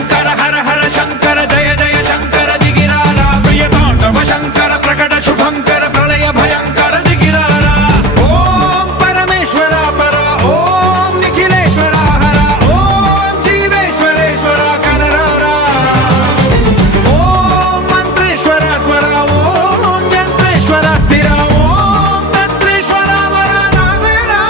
శంకర హర హర శంకర జయ జయ శంకర దిగిరారా ప్రియ తాండవ శంకర ప్రకట శుభంకర ప్రళయ భయంకర దిగిరారా ఓం పరమేశ్వర పర ఓం నిఖిలేశ్వర హర ఓం జీవేశ్వరేశ్వర కరరారా ఓం మంత్రేశ్వర స్వర ఓం యంత్రేశ్వర స్థిర ఓం తంత్రేశ్వర వర నావేరా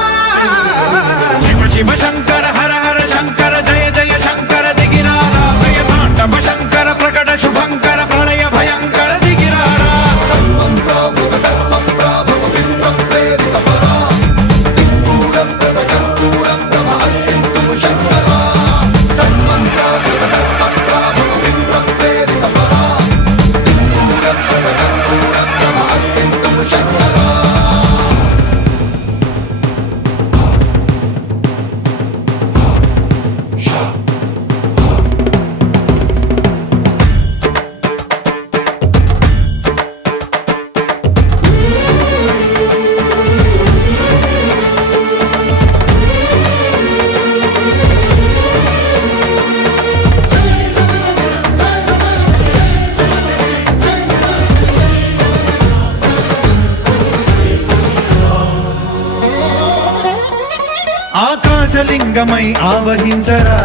శివ శివ శంకర హర హర శంకర జయ జయ శంకర దిగిరారా ప్రియ తాండవ శంకర ప్రకట శుభంకర ప్రళయ భయంకర దిగిరారా ఆకాశలింగమై ఆవహించరా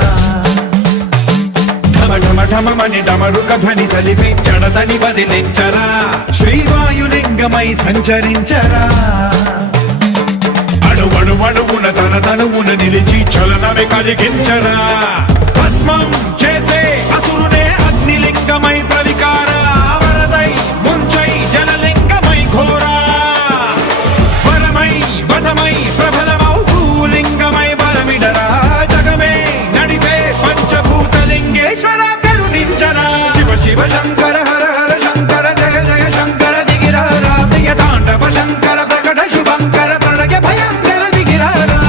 ఢమ ఢమ ఢమమని డమరుక ధ్వని సలిపి జడదని వదిలించరా శ్రీవాయులింగమై సంచరించరా అణువణువున తన తనువున నిలిచి చలనమే కలిగించరా భస్మం చేసే అసురునే అగ్నిలింగమై ప్రవికార వరదై ముంచై జలలింగమై ఘోరా వరమై వసమై ప్రబలమౌ భూలింగమై బలమిడరా జగమే నడిపే పంచభూతలింగేశ్వర కరుణించరా శివ శివ శంకర హర హర శంకర జయ జయ శంకర దిగిరారా ప్రియ తాండవ శంకర ప్రకట శుభంకర ప్రళయ భయంకర దిగిరారా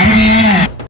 అన్యే